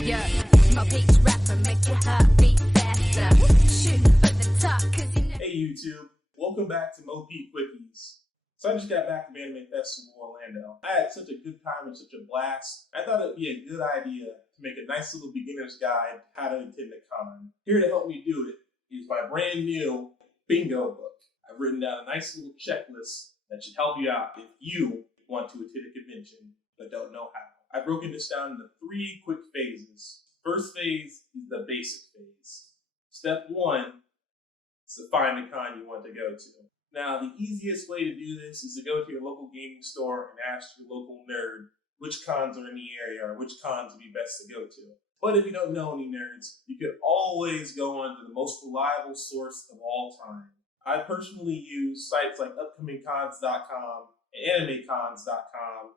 Yeah, MOPETE rapper, make your heart beat faster. Shoot for the top, cause you know. Hey YouTube, welcome back to MOPETE Quickies. So I just got back from Anime Festival Orlando. I had such a good time and such a blast. I thought it would be a good idea to make a nice little beginner's guide to how to attend a con. Here to help me do it is my brand new bingo book. I've written down a nice little checklist that should help you out if you want to attend a convention but don't know how. I've broken this down into 3 quick phases. First phase is the basic phase. Step 1 is to find the con you want to go to. Now, the easiest way to do this is to go to your local gaming store and ask your local nerd which cons are in the area or which cons would be best to go to. But if you don't know any nerds, you can always go on to the most reliable source of all time. I personally use sites like upcomingcons.com and animecons.com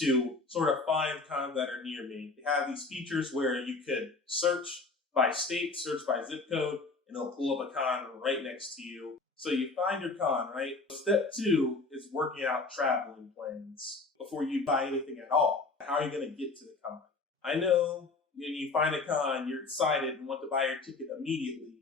to sort of find cons that are near me. They have these features where you could search by state, search by zip code, and it'll pull up a con right next to you. So you find your con, right? Step 2 is working out traveling plans before you buy anything at all. How are you going to get to the con? I know when you find a con, you're excited and want to buy your ticket immediately,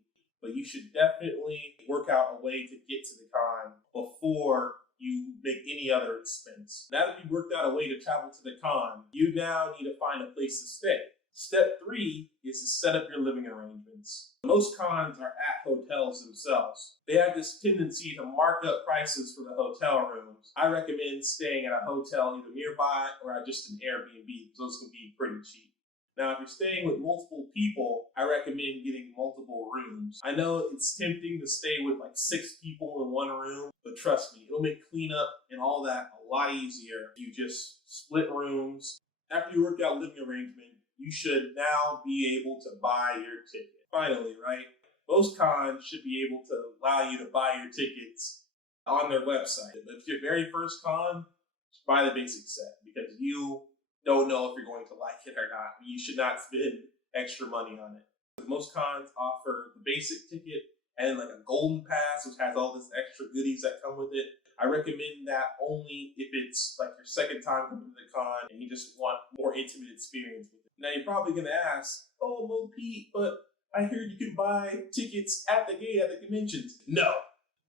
but you should definitely work out a way to get to the con before you make any other expense. Now that you've worked out a way to travel to the con, you now need to find a place to stay. Step 3 is to set up your living arrangements. Most cons are at hotels themselves. They have this tendency to mark up prices for the hotel rooms. I recommend staying at a hotel either nearby or at just an Airbnb, because those can be pretty cheap. Now, if you're staying with multiple people, I recommend getting multiple rooms. I know it's tempting to stay with like 6 people in one room, but trust me, it'll make cleanup and all that a lot easier if you just split rooms. After you work out living arrangement, you should now be able to buy your ticket. Finally, right? Most cons should be able to allow you to buy your tickets on their website. If it's your very first con, just buy the basic set because you don't know if you're going to like it or not. You should not spend extra money on it. Most cons offer the basic ticket and like a golden pass, which has all this extra goodies that come with it. I recommend that only if it's like your second time coming to the con and you just want more intimate experience with it. Now you're probably going to ask, oh, MOPETE, but I heard you can buy tickets at the gate at the conventions. No,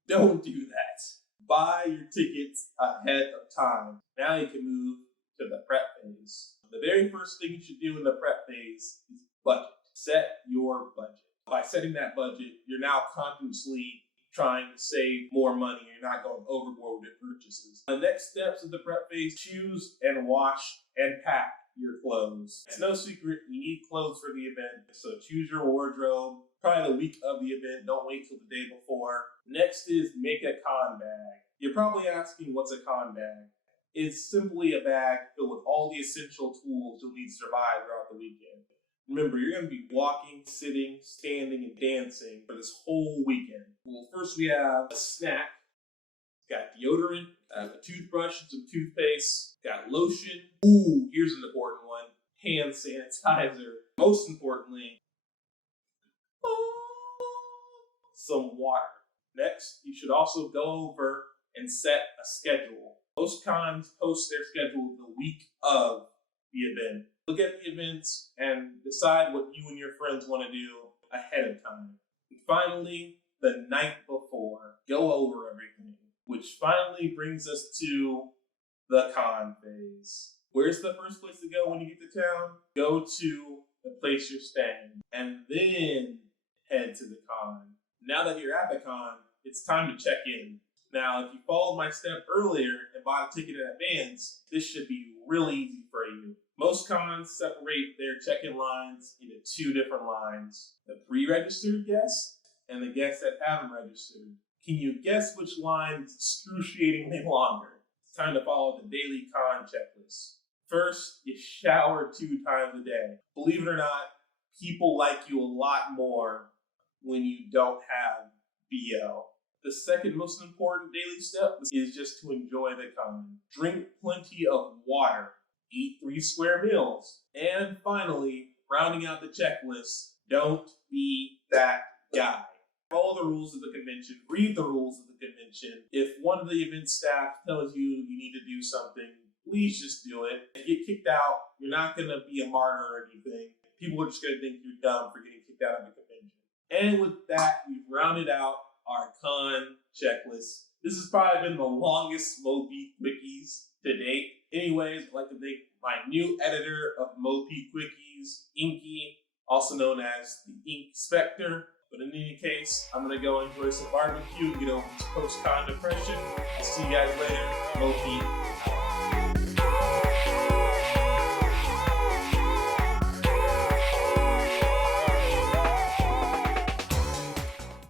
don't do that. Buy your tickets ahead of time. Now you can move to the prep phase. The very first thing you should do in the prep phase is budget. Set your budget. By setting that budget, you're now consciously trying to save more money. You're not going overboard with your purchases. The next steps of the prep phase, choose and wash and pack your clothes. It's no secret, you need clothes for the event, so choose your wardrobe. Probably the week of the event, don't wait till the day before. Next is make a con bag. You're probably asking, what's a con bag? It's simply a bag filled with all the essential tools you'll need to survive throughout the weekend. Remember, you're going to be walking, sitting, standing, and dancing for this whole weekend. Well, first we have a snack. Got deodorant, a toothbrush and some toothpaste, got lotion. Ooh, here's an important one. Hand sanitizer. Most importantly, some water. Next, you should also go over and set a schedule. Most cons post their schedule the week of the event. Look at the events and decide what you and your friends want to do ahead of time. And finally, the night before, go over everything. Which finally brings us to the con phase. Where's the first place to go when you get to town? Go to the place you're staying and then head to the con. Now that you're at the con, it's time to check in. Now, if you followed my step earlier and bought a ticket in advance, this should be really easy for you. Most cons separate their check-in lines into 2 different lines. The pre-registered guests and the guests that haven't registered. Can you guess which line is excruciatingly longer? It's time to follow the daily con checklist. First, you shower 2 times a day. Believe it or not, people like you a lot more when you don't have BO. The second most important daily step is just to enjoy the con. Drink plenty of water. Eat 3 square meals. And finally, rounding out the checklist, don't be that guy. Follow the rules of the convention. Read the rules of the convention. If one of the event staff tells you you need to do something, please just do it. If you get kicked out, you're not going to be a martyr or anything. People are just going to think you're dumb for getting kicked out of a convention. And with that, we've rounded out our con checklist. This has probably been the longest MOPETE Quickies to date. Anyways, I'd like to thank my new editor of MOPETE Quickies, Inky, also known as the Ink Spectre. But in any case, I'm going to go enjoy some barbecue and get over this post-con depression. I'll see you guys later. MOPETE.